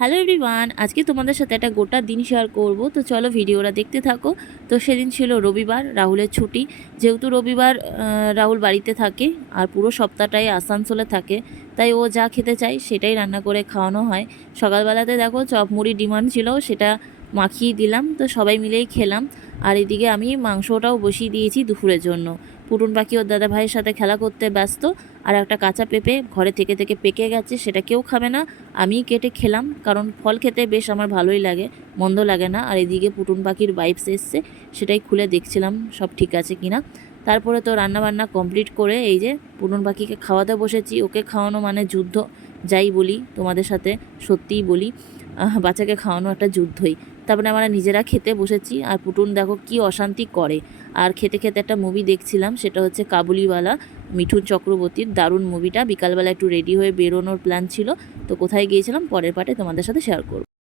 Hello everyone, আজকে তোমাদের সাথে একটা গোটা দিন শেয়ার করব। তো চলো ভিডিওটা দেখতে থাকো। তো সেদিন ছিল রবিবার, রাহুলের ছুটি। যেহেতু রবিবার রাহুল বাড়িতে থাকে আর পুরো সপ্তাহটাই আসানসোলে থাকে, তাই ও যা খেতে চায় সেটাই রান্না করে খাওয়ানো হয়। সকালবেলাতে দেখো চপ মুড়ি ডিমান্ড ছিল, সেটা মাখিয়ে দিলাম, তো সবাই মিলেই খেলাম। আর এদিকে আমি মাংসটাও বসিয়ে দিয়েছি দুপুরের জন্য। পুটুন পাখি ওর দাদা ভাইয়ের সাথে খেলা করতে ব্যস্ত। আর একটা কাঁচা পেঁপে ঘরে থেকে থেকে পেকে গেছে, সেটা কেউ খাবে না, আমিই কেটে খেলাম, কারণ ফল খেতে বেশ আমার ভালোই লাগে, মন্দ লাগে না। আর এদিকে পুটুন পাখির বাইপস এসছে, সেটাই খুলে দেখছিলাম সব ঠিক আছে কিনা। তারপরে তো রান্নাবান্না কমপ্লিট করে এই যে পুটুন পাখিকে খাওয়াতে বসেছি। ওকে খাওয়ানো মানে যুদ্ধ, যাই বলি তোমাদের সাথে, সত্যিই বলি, বাচ্চাকে খাওয়ানো একটা যুদ্ধই। তারপরে আমরা নিজেরা খেতে বসেছি, আর পুটুন দেখো কি অশান্তি করে। আর খেতে খেতে একটা মুভি দেখছিলাম, সেটা হচ্ছে কাবুলিওয়ালা, মিঠুন চক্রবর্তীর দারুণ মুভিটা। বিকালবেলা একটু রেডি হয়ে বেরোনোর প্ল্যান ছিল, তো কোথায় গিয়েছিলাম পরের পার্টে তোমাদের সাথে শেয়ার করব।